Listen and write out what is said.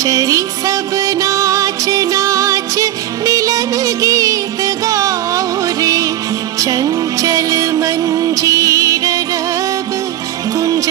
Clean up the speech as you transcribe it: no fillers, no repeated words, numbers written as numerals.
चरी सब नाच नाच मिलन गीत गाओ रे, चंचल मंजीर रब कुंज